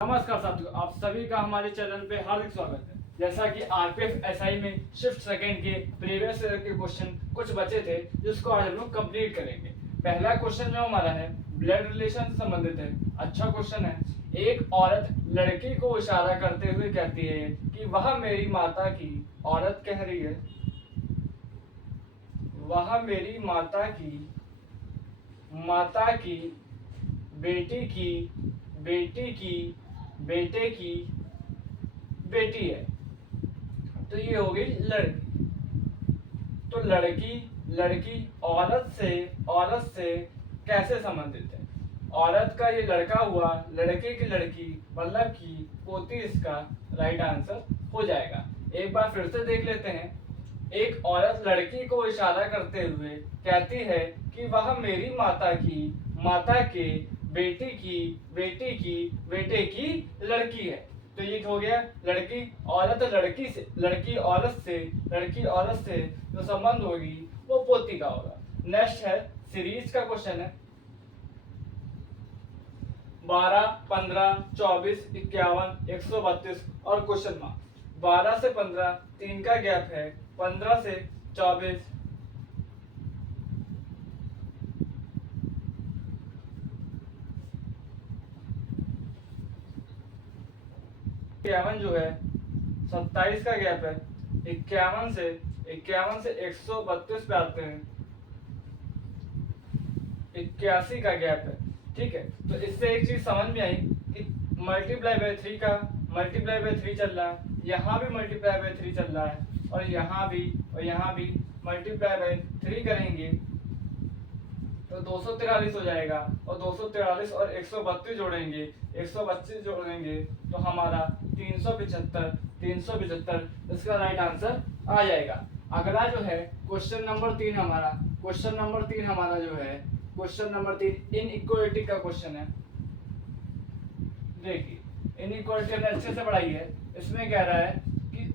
नमस्कार साथियों, आप सभी का हमारे चैनल पे हार्दिक स्वागत है। जैसा कि आरपीएफ एसआई में शिफ्ट सेकंड के प्रीवियस ईयर के क्वेश्चन कुछ बचे थे, जिसको आज हम लोग कंप्लीट करेंगे। पहला क्वेश्चन जो हमारा है ब्लड रिलेशन से संबंधित है। अच्छा क्वेश्चन है। एक औरत लड़की को इशारा करते हुए कहती है कि वह मेरी माता की, औरत कह रही है वह मेरी माता की बेटी की, बेटे की बेटी है। तो ये हो गई लड़की। तो लड़की औरत से कैसे संबंधित है? औरत का ये लड़का हुआ, लड़के की लड़की, मतलब कि पोती इसका राइट आंसर हो जाएगा। एक बार फिर से देख लेते हैं। एक औरत लड़की को इशारा करते हुए कहती है कि वह मेरी माता के बेटे की लड़की है। तो ये हो गया लड़की औरत से जो संबंध होगी वो पोती का होगा। नेक्स्ट है सीरीज का क्वेश्चन है 12, 15, 24, 51, 132 और क्वेश्चन मार्क। 12 से 15 3 का गैप है, 15 से 24 51 जो है 27 का गैप है, 51 से 132 पे आते हैं, 81 का गैप है। ठीक है, तो इससे एक चीज समझ में आई कि मल्टीप्लाई बाय 3 का मल्टीप्लाई बाय 3 चल रहा है, यहाँ भी मल्टीप्लाई बाय 3 चल रहा है, और यहाँ भी मल्टीप्लाई बाय 3 करेंगे तो 243 हो जाएगा। और 243 और 132 जोड़ेंगे, 132 जोड़ेंगे तो हमारा 375 इसका राइट आंसर आ जाएगा। अगला जो है क्वेश्चन नंबर 3 हमारा, जो है क्वेश्चन नंबर 3 इनइक्वालिटी का क्वेश्चन है। देखिए इनइक्वालिटी हमने अच्छे से पढ़ाई है। इसमें कह रहा है कि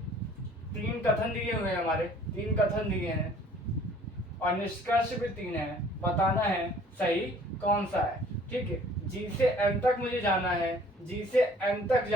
3 कथन दिए हुए हैं, हमारे 3 कथन दिए हैं और निष्कर्ष भी 3 है। बताना है सही कौन सा है। ठीक है, जी से एम तक मुझे जाना है, जी से एम तक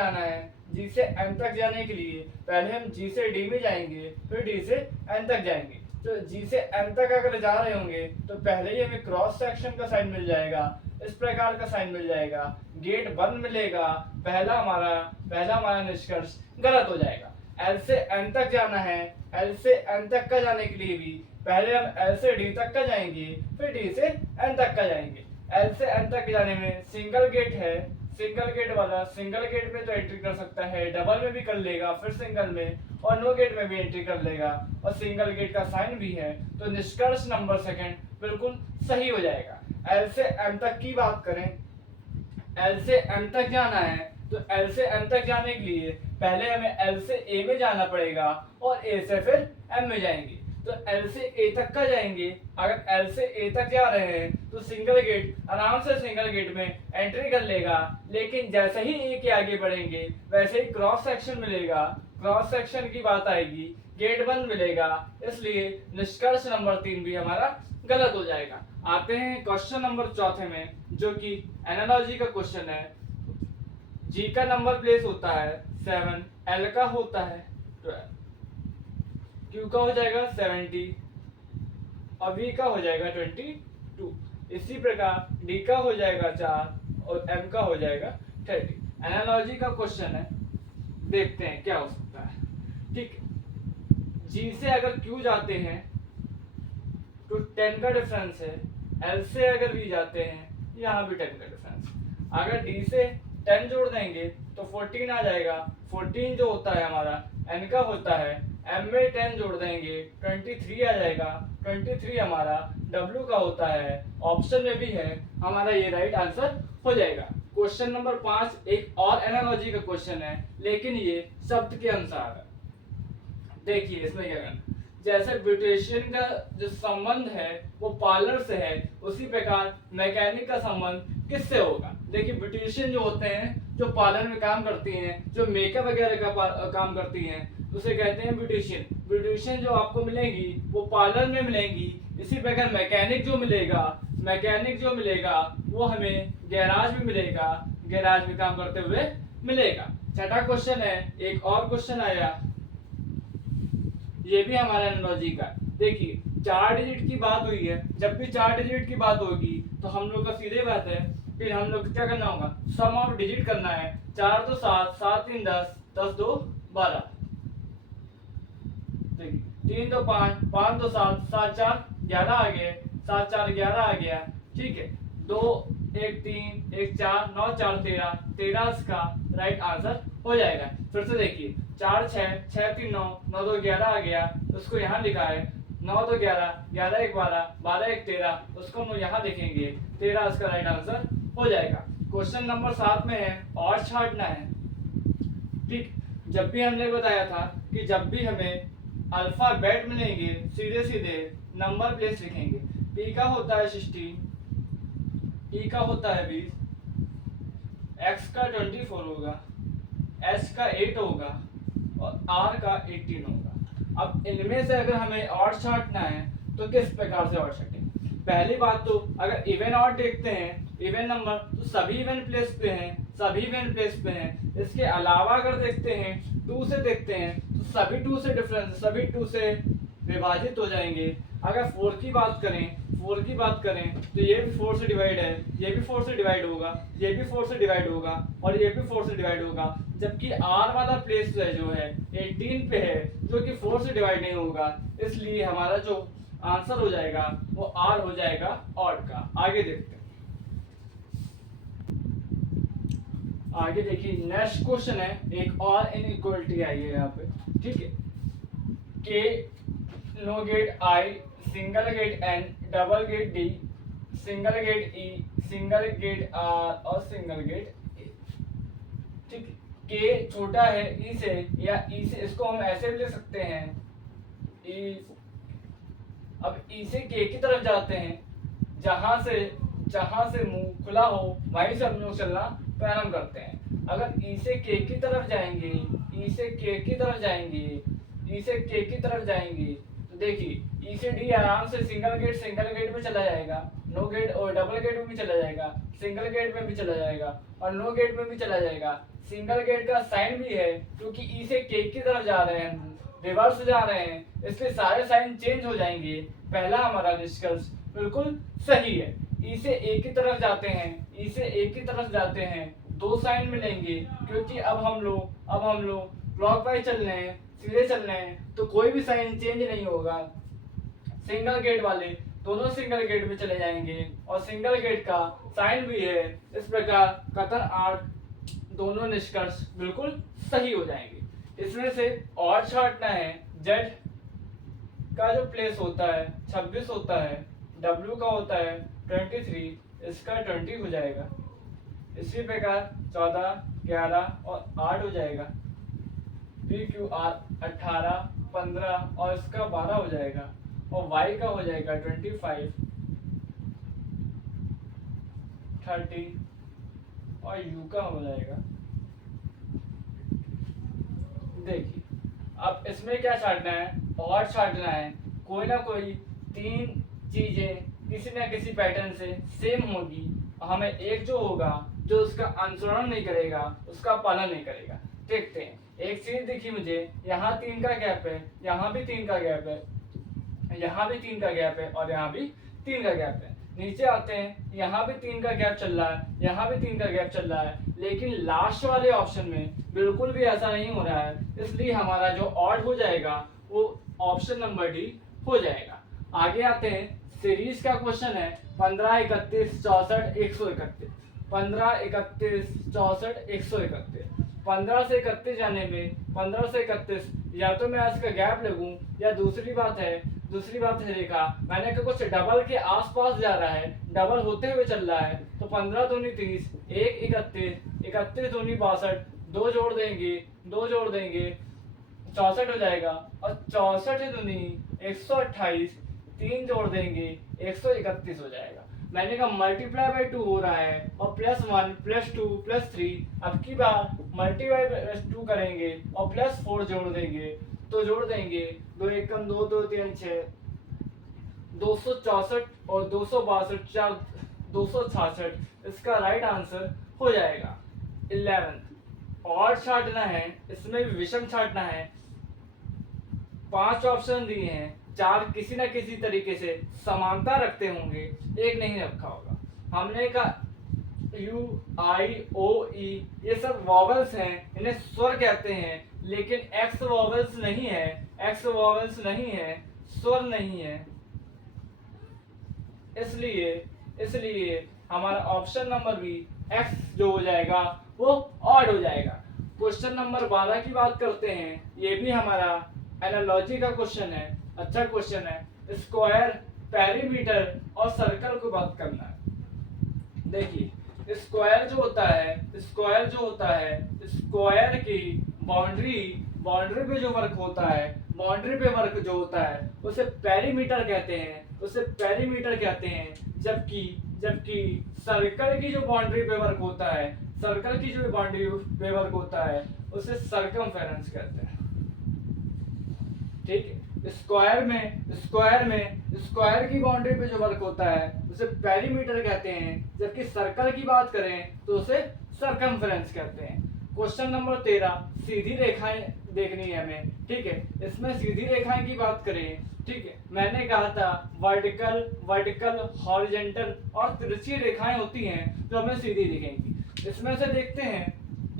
जाने के लिए पहले हम जी से डी में जाएंगे, फिर डी से एन तक जाएंगे। तो जी से एम तक अगर जा रहे होंगे तो पहले ही हमें क्रॉस सेक्शन का साइन मिल जाएगा, इस प्रकार का साइन मिल जाएगा, गेट बंद मिलेगा। पहला हमारा निष्कर्ष गलत हो जाएगा। एल से एन तक जाना है, एल से एन तक का जाने के लिए भी पहले हम एल से डी तक का जाएंगे, फिर डी से एन तक का जाएंगे। एल से एन तक जाने में सिंगल गेट है, सिंगल गेट में तो एंट्री कर सकता है, डबल में भी कर लेगा, फिर सिंगल में और नो गेट में भी एंट्री कर लेगा, और सिंगल गेट का साइन भी है। तो निष्कर्ष नंबर सेकंड बिल्कुल सही हो जाएगा। एल से एम तक की बात करें, एल से एम तक जाना है तो एल से एम तक जाने के लिए पहले हमें एल से ए में जाना पड़ेगा और ए से फिर एम में जाएंगे। तो एल से ए तक का जाएंगे। अगर एल से ए तक जा रहे हैं तो सिंगल गेट आराम से सिंगल गेट में एंट्री कर लेगा, लेकिन जैसे ही ए के आगे बढ़ेंगे वैसे ही क्रॉस सेक्शन मिलेगा, क्रॉस सेक्शन की बात आएगी, गेट बंद मिलेगा, इसलिए निष्कर्ष नंबर 3 भी हमारा गलत हो जाएगा। आते हैं क्वेश्चन नंबर 4 में, जो कि एनालॉजी का क्वेश्चन है। जी का नंबर प्लेस होता है 7, एल का होता है 12, क्यू का हो जाएगा 70 और वी का हो जाएगा 22। इसी प्रकार डी का हो जाएगा 4 और एम का हो जाएगा 30। एनालॉजी का क्वेश्चन है, देखते हैं क्या हो सकता है। ठीक है, जी से अगर क्यू जाते हैं तो 10 का डिफरेंस है, एल से अगर वी जाते हैं यहाँ भी 10 का डिफरेंस। अगर डी से 10 जोड़ देंगे तो 14 आ जाएगा। 14 जो होता है हमारा एन का होता है, एम में 10 जोड़ देंगे 23 आ जाएगा। 23 हमारा डब्ल्यू का होता है, ऑप्शन में भी है, हमारा ये राइट आंसर हो जाएगा। क्वेश्चन नंबर 5 एक और एनालॉजी का क्वेश्चन है, लेकिन ये शब्द के अनुसार है। देखिए इसमें क्या करना, जैसे ब्यूटेशियन का जो संबंध है वो पार्लर से है, उसी प्रकार मैकेनिक का संबंध किससे होगा। देखिए ब्यूटिशियन जो होते हैं, जो पार्लर में काम करती हैं, जो मेकअप वगैरह का काम करती हैं, उसे कहते हैं ब्यूटिशियन। ब्यूटिशियन जो आपको मिलेंगी वो पार्लर में मिलेंगी। इसी प्रकार मैकेनिक जो मिलेगा वो हमें गैराज में मिलेगा, गैराज में काम करते हुए मिलेगा। छठा क्वेश्चन है, एक और क्वेश्चन आया, ये भी हमारा एनालॉजी का। देखिए 4 डिजिट की बात हुई है, जब भी 4 डिजिट की बात होगी तो हम लोग का सीधे बात है, फिर हम लोग क्या करना होगा, सम ऑफ डिजिट करना है। 4 तो 7, 7 3 10, 10 2 12, देखिए 3 तो 5, 5 तो 7, 7 4 11 आ गए, 7 4 11 आ गया, ठीक है। 2 1 3 1 4 9 4 13, 13 इसका राइट आंसर हो जाएगा। फिर से देखिए 4 6 6 3 9, 9 2 11 आ गया, उसको यहाँ लिखा है 9 2 11, 11 1 12, 12 1 13, उसको हम यहाँ लिखेंगे 13, इसका राइट आंसर हो जाएगा। क्वेश्चन नंबर 7 में है और छांटना है, ठीक। जब भी हमने बताया था कि जब भी हमें अल्फाबेट मिलेंगे सीधे सीधे नंबर प्लेस लिखेंगे। पी का होता है 16, ई का होता है 20, एक्स का 24 होगा, एस का 8 होगा और आर का 18 होगा। अब इनमें से अगर हमें ऑड छांटना है तो किस प्रकार से ऑड छांटेंगे? पहली बात तो अगर इवन ऑड देखते हैं, इवन नंबर, तो सभी इवन प्लेस पे हैं, सभी इवन प्लेस पे हैं। इसके अलावा अगर देखते हैं 2 से देखते हैं तो सभी 2 से डिफरेंस, सभी 2 से विभाजित हो जाएंगे। अगर 4 की बात करें, 4 की बात करें तो ये भी 4 से डिवाइड है, ये भी 4 से डिवाइड होगा, ये भी 4 से डिवाइड होगा और ये भी 4 से डिवाइड होगा। जबकि आर वाला प्लेस जो है 18 पे है, जो कि 4 से डिवाइड नहीं होगा, इसलिए हमारा जो आंसर हो जाएगा वो आर हो जाएगा ऑड का। आगे देखते हैं, आगे देखिए नेक्स्ट क्वेश्चन है, एक और इनइक्वालिटी आई है यहाँ पे, ठीक है। K no gate I, single gate N, double gate D, single gate E, single gate R और सिंगल गेट ए, ठीक है। के छोटा है ई से या ई से, इसको हम ऐसे भी ले सकते हैं ई। अब ई से के की तरफ जाते हैं, जहां से मुंह खुला हो वहीं से हम लोग चलना प्रारंभ करते हैं। अगर ई से के की तरफ जाएंगे, ई से के की तरफ जाएंगे, ई से के की तरफ जाएंगे तो देखिए ई से डी आराम से सिंगल गेट में चला जाएगा, नो गेट और डबल गेट में भी चला जाएगा, सिंगल गेट में भी चला जाएगा और नो गेट में भी चला जाएगा। सिंगल गेट का साइन भी है क्योंकि ई से के की तरफ जा रहे हैं, रिवर्स जा रहे हैं, इसलिए सारे साइन चेंज हो जाएंगे। पहला हमारा निष्कर्ष बिल्कुल सही है। ई से ए की तरफ जाते हैं, ई से ए की तरफ जाते हैं, 2 साइन मिलेंगे क्योंकि अब हम लोग क्लॉकवाइज चल रहे हैं, सीधे चल रहे हैं, तो कोई भी साइन चेंज नहीं होगा। सिंगल गेट वाले दोनों सिंगल गेट में चले जाएंगे और सिंगल गेट का साइन भी है। इस प्रकार कथन 8 दोनों निष्कर्ष बिल्कुल सही हो जाएंगे। इसमें से और छांटना है, जेड का जो प्लेस होता है 26 होता है, डब्ल्यू का होता है 23, इसका 20 हो जाएगा। इसी प्रकार 14 11 और 8 हो जाएगा। पी क्यू आर 18 15 और इसका 12 हो जाएगा और वाई का हो जाएगा 25 30 और यू का हो जाएगा। देखिए अब इसमें क्या छाटना है, और छाटना है कोई ना कोई 3 चीजें किसी ना किसी पैटर्न से सेम होगी। हमें एक जो होगा जो उसका अनुसरण नहीं करेगा, उसका पालन नहीं करेगा। देखते हैं, एक चीज दिखी मुझे, यहाँ 3 का गैप है, यहाँ भी 3 का गैप है, यहाँ भी 3 का गैप है और यहाँ भी 3 का गैप है। नीचे आते हैं, यहाँ भी 3 का गैप चल रहा है, यहाँ भी 3 का गैप चल रहा है, लेकिन लास्ट वाले ऑप्शन में बिल्कुल भी ऐसा नहीं हो रहा है, इसलिए हमारा जो ऑड हो जाएगा वो ऑप्शन नंबर डी हो जाएगा। आगे आते हैं, सीरीज का क्वेश्चन है 15 31 64 131, 15 31 64 131। 15 से 31 जाने में 15 से 31 या तो मैं इसका गैप लगूं, या दूसरी बात है देखा मैंने कि कुछ डबल के आसपास जा रहा है, डबल होते हुए चल रहा है, तो 15 दूनी 30, 1 31, 31 दूनी 62, 2 जोड़ देंगे 64 हो जाएगा और 64 दूनी 128, 3 जोड़ देंगे 131 हो जाएगा। मैंने कहा मल्टीप्लाई बाय 2 हो रहा है और +1 +2 +3, अब की बार मल्टीप्लाई बाय 2 करेंगे और +4 जोड़ देंगे, तो जोड़ देंगे 2 1 कम 2 2 3 6, 264 और 262 4 266, इसका राइट आंसर हो जाएगा 11। और छांटना है, इसमें भी विषम छांटना है। 5 ऑप्शन दिए हैं, 4 किसी ना किसी तरीके से समानता रखते होंगे, एक नहीं रखा होगा। हमने कहा यू आई ओ ई ये सब वॉवल्स हैं, इन्हें स्वर कहते हैं, लेकिन एक्स वॉवल्स नहीं है, एक्स वॉवल्स नहीं है, स्वर नहीं है। इसलिए इसलिए हमारा ऑप्शन नंबर बी एक्स जो हो जाएगा वो ऑड हो जाएगा। क्वेश्चन नंबर 12 की बात करते हैं, ये भी हमारा एनालॉजी का क्वेश्चन है, अच्छा क्वेश्चन है। स्क्वायर, पेरीमीटर और सर्कल को बात करना है। देखिए स्क्वायर जो होता है, स्क्वायर जो होता है, स्क्वायर की बाउंड्री पे जो वर्क होता है, बाउंड्री पे वर्क जो होता है उसे पेरीमीटर कहते हैं, उसे पेरीमीटर कहते हैं। जबकि जबकि सर्कल की जो बाउंड्री पे वर्क होता है, सर्कल की जो बाउंड्री पे वर्क होता है उसे सर्कमफेरेंस कहते हैं। ठीक है, स्क्वायर की बाउंड्री पे जो वर्क होता है उसे पेरीमीटर कहते हैं, जबकि सर्कल की बात करें तो उसे सर्कमफेरेंस कहते हैं। क्वेश्चन नंबर 13, सीधी रेखाएं देखनी है हमें। ठीक है, इसमें सीधी रेखाएं की बात करें, ठीक है, मैंने कहा था वर्टिकल, हॉरिजॉन्टल और तिरछी रेखाएं होती हैं जो हमें सीधी दिखेंगी। इसमें से देखते हैं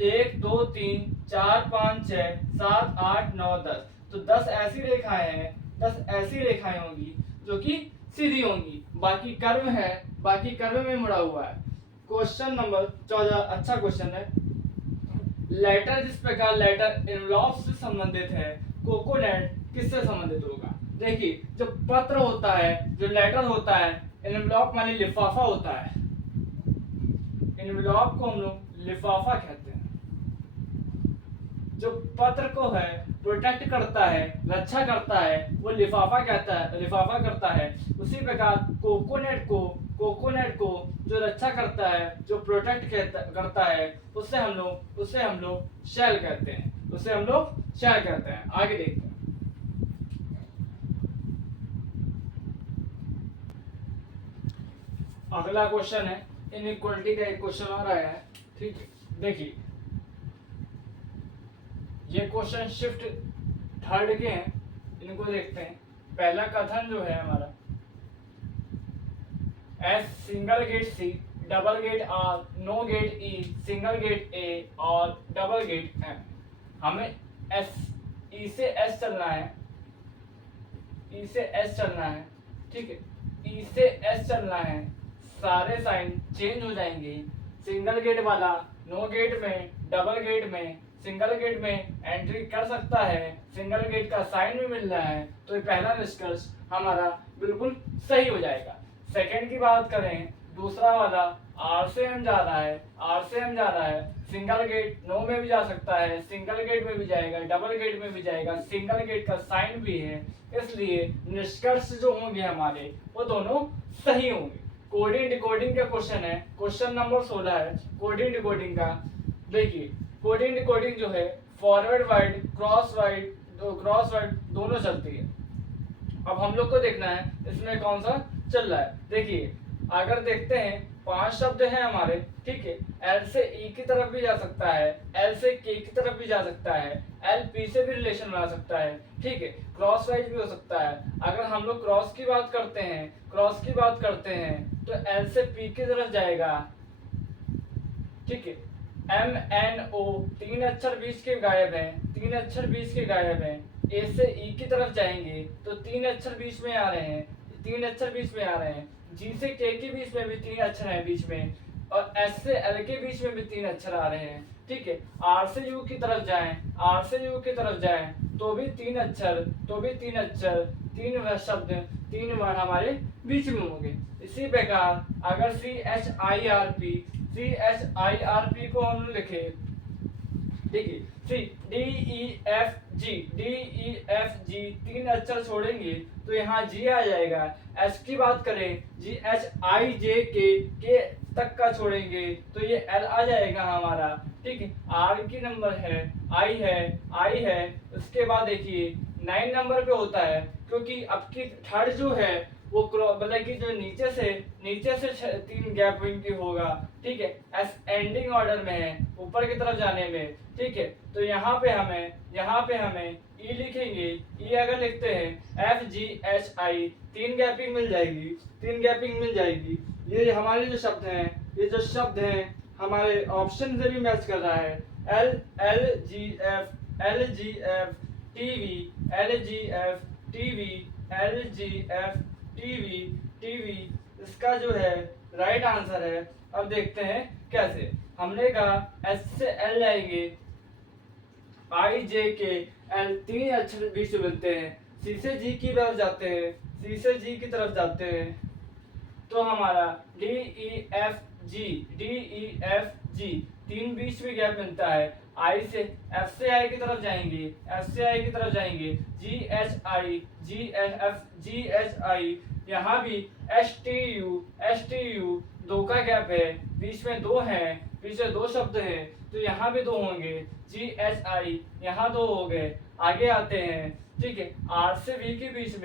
1 2 3 4 5 6 7 8 9 10, तो 10 ऐसी रेखाएं हैं, 10 ऐसी रेखाएं होंगी जो कि सीधी होंगी, बाकी कर्व है, बाकी कर्व में मुड़ा हुआ है। क्वेश्चन नंबर 14 अच्छा क्वेश्चन है। लेटर, जिस प्रकार लेटर एनवलप से संबंधित है, कोकोनट किससे संबंधित होगा? देखिए जो पत्र होता है, जो लेटर होता है, एनवलप माने लिफाफा होता है, एनवलप को हम लोग लिफाफा कहते हैं। जो पत्र को है प्रोटेक्ट करता है, रक्षा करता है, वो लिफाफा करता है। उसी प्रकार कोकोनट को जो रक्षा करता है, जो प्रोटेक्ट करता है, उससे हम लोग शेल कहते हैं, आगे देखते हैं। अगला क्वेश्चन है इनइक्वालिटी का, एक क्वेश्चन आ रहा है। ठीक है, देखिए ये क्वेश्चन शिफ्ट थर्ड के हैं, इनको देखते हैं। पहला कथन जो है हमारा, S single gate C, double gate R, no gate E, single gate A और डबल गेट एम। हमें एस, ई से एस चलना है, ई से एस चलना है। ठीक है, ई से एस चलना है, सारे साइन चेंज हो जाएंगे। सिंगल गेट वाला नो गेट में, डबल गेट में, सिंगल गेट में एंट्री कर सकता है, सिंगल गेट का साइन भी मिल रहा है, तो ये पहला निष्कर्ष हमारा बिल्कुल सही हो जाएगा। सेकंड की बात करें, दूसरा वाला आर से एम जा रहा है, सिंगल गेट नो में भी जा सकता है, सिंगल गेट में भी जाएगा, डबल गेट में भी जाएगा, सिंगल गेट का साइन भी है, इसलिए निष्कर्ष जो होंगे हमारे वो दोनों सही होंगे। कोडिंग डिकोडिंग का क्वेश्चन है, क्वेश्चन नंबर 16 है कोडिंग डिकोडिंग का। देखिए कोडिंग डिकोडिंग जो है फॉरवर्ड वाइड, क्रॉस वाइड दोनों चलती है। अब हम लोग को देखना है इसमें कौन सा चल रहा है। देखिए अगर देखते हैं 5 शब्द हैं हमारे, ठीक है, एल से ई की तरफ भी जा सकता है, एल से के की तरफ भी जा सकता है, एल पी से भी रिलेशन बना सकता है, ठीक है, क्रॉस वाइज भी हो सकता है। अगर हम लोग क्रॉस की बात करते हैं तो एल से पी की तरफ जाएगा, ठीक है, एम एन ओ 3 अक्षर बीच के गायब हैं, ए से ई की तरफ जाएंगे तो 3 अक्षर बीच में आ रहे हैं, जी से के के बीच में भी 3 अक्षर हैं बीच में, और एस से एल के बीच में भी 3 अक्षर आ रहे हैं, ठीक है। आर से यू की तरफ जाएं तो भी 3 अक्षर, 3 शब्द, 3 वर्ड हमारे बीच में होंगे। इसी प्रकार अगर C H I R P को हम लिखे, देखिए C D E F G 3 अक्षर छोड़ेंगे तो यहाँ जी आ जाएगा। एच की बात करें, जी एच आई जे के तक का छोड़ेंगे तो ये एल आ जाएगा हमारा, ठीक है। आर की नंबर है, आई है। उसके बाद देखिए 9 नंबर पे होता है, क्योंकि अब की थर्ड जो है वो मतलब कि जो नीचे से 3 गैपिंग की होगा, ठीक है, एस एंडिंग ऑर्डर में है ऊपर की तरफ जाने में, ठीक है। तो यहाँ पे हमें ई लिखेंगे, ई अगर लिखते हैं F G H I 3 gapping मिल जाएगी। ये हमारे जो शब्द हैं हमारे ऑप्शन से भी मैच कर रहा है। एल जी एफ टीवी इसका जो है राइट आंसर है। अब देखते हैं कैसे। हमने कहा एस से एल जाएंगे, आई जे के एल 3 अक्षर बीच में मिलते हैं, सी से जी की तरफ जाते हैं तो हमारा डी ई एफ जी 3 बीच में गैप मिलता है। आई से एफ से आई की तरफ जाएंगे, जी एच आई यहाँ भी एस टी यू 2 का गैप है, बीच में 2 शब्द हैं तो यहाँ भी 2 होंगे, जी एच आई यहाँ 2 हो गए। आगे आते हैं, ठीक है, आर से वी के बीच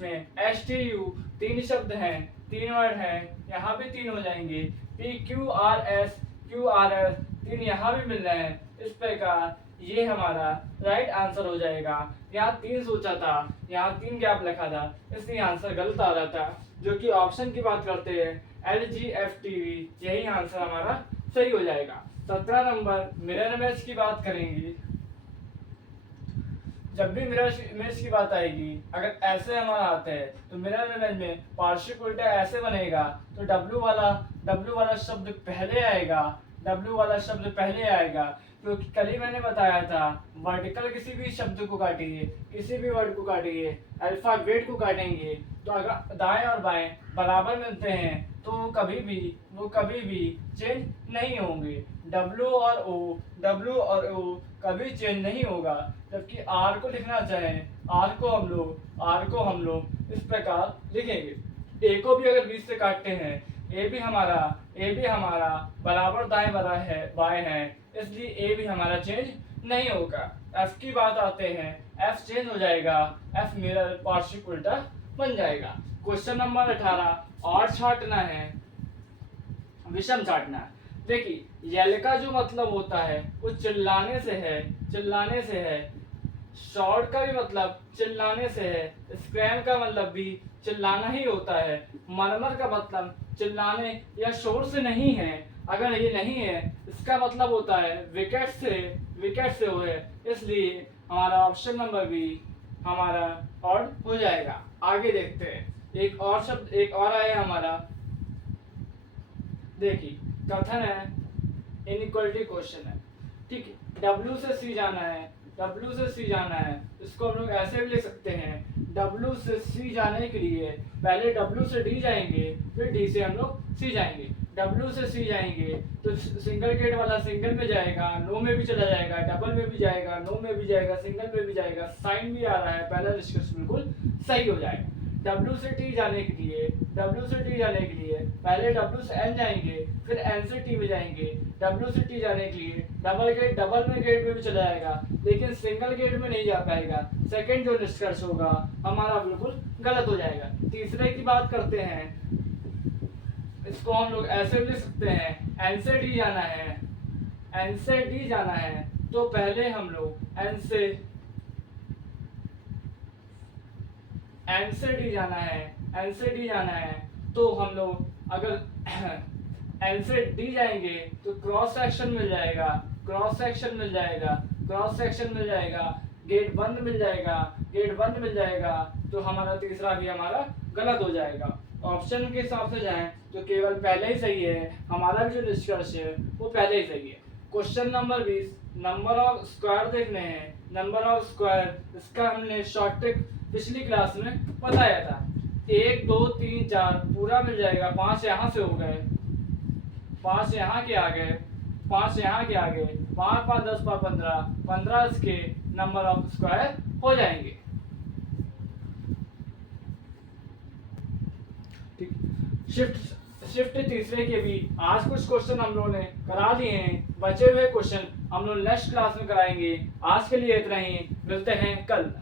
में एस टी यू 3 शब्द हैं, 3 वर्ड हैं, यहाँ भी 3 हो जाएंगे। पी क्यू आर एस 3 यहाँ भी मिल रहे हैं। इस प्रकार ये हमारा राइट आंसर हो जाएगा। यहाँ 3 सोचा था, यहाँ 3 गैप लिखा था, इसलिए आंसर गलत आ रहा था। जो कि ऑप्शन की बात करते हैं LGFTV, यही आंसर हमारा सही हो जाएगा। 17 नंबर मिरर इमेज की बात करेंगे। जब भी मिरर इमेज की बात आएगी, अगर ऐसे हमारा आता है तो मिरर इमेज में पार्शियल उल्टा ऐसे बनेगा तो W वाला शब्द पहले आएगा, क्योंकि कल ही मैंने बताया था वर्टिकल किसी भी शब्द को काटिए, किसी भी वर्ड को काटिए, अल्फाबेट को काटेंगे तो अगर दाएं और बाएं बराबर मिलते हैं तो वो कभी भी चेंज नहीं होंगे। W और O कभी चेंज नहीं होगा। जबकि R को लिखना चाहें, R को हम लोग इस प्रकार लिखेंगे। A को भी अगर बीच से काटते हैं, ए भी हमारा बराबर दाएं बाएं है, इसलिए ए भी हमारा चेंज नहीं होगा। एफ की बात आते हैं, एफ चेंज हो जाएगा, एफ मिरर पार्शियल उल्टा बन जाएगा। क्वेश्चन नंबर 18, और छाटना है, विषम छाटना है। देखिए यल का जो मतलब होता है वो चिल्लाने से है, शॉर्ट का भी मतलब चिल्लाने से है, स्क्रैम का मतलब भी चिल्लाना ही होता है, मरमर का मतलब चिल्लाने या शोर से नहीं है। अगर ये नहीं है इसका मतलब होता है विकेट से हुए, इसलिए हमारा ऑप्शन नंबर बी हमारा ऑड हो जाएगा। आगे देखते हैं, एक और आया हमारा। देखिए कथन है, इनइक्वालिटी क्वेश्चन है, ठीक है। W से C जाना है, इसको हम लोग ऐसे भी लिख सकते हैं। W से C जाने के लिए पहले W से D जाएंगे, फिर D से हम लोग C जाएंगे। W से C जाएंगे तो सिंगल गेट वाला सिंगल में जाएगा, नो में भी चला जाएगा, डबल में भी जाएगा, नो में भी जाएगा, सिंगल में भी जाएगा, साइन भी आ रहा है, पहला निष्कर्ष बिल्कुल सही हो जाएगा। W से T जाने के लिए पहले W से N जाएंगे, फिर N से T में जाएंगे। W से T जाने के लिए डबल में गेट में भी चला जाएगा, लेकिन सिंगल गेट में नहीं जा पाएगा। सेकंड जो निष्कर्ष होगा हमारा बिल्कुल गलत हो जाएगा। तीसरे की बात करते हैं, इसको हम लोग ऐसे भी लिख सकते हैं, N से D जाना है तो पहले हम लोग N से D जाना है तो हम लोग अगर N से D जाएंगे तो क्रॉस सेक्शन मिल जाएगा, गेट बंद मिल जाएगा तो हमारा तीसरा भी हमारा गलत हो जाएगा। ऑप्शन के हिसाब से जाएं तो केवल पहले ही सही है, हमारा भी जो निष्कर्ष है वो पहले ही सही है। Question number 20, number of square देखने हैं। नंबर ऑफ स्क्वायर, इसका हमने शॉर्ट ट्रिक पिछली क्लास में बताया था। 1 2 3 4 पूरा मिल जाएगा, 5 यहाँ से हो गए, 5 यहाँ के आ गए, 5 यहाँ के आगे, 5 5 10 5 15, 15 इसके नंबर ऑफ स्क्वायर हो जाएंगे। शिफ्ट तीसरे के भी आज कुछ क्वेश्चन हम लोगों ने करा दिए हैं, बचे हुए क्वेश्चन हम लोग नेक्स्ट क्लास में कराएंगे। आज के लिए इतना ही, मिलते हैं कल।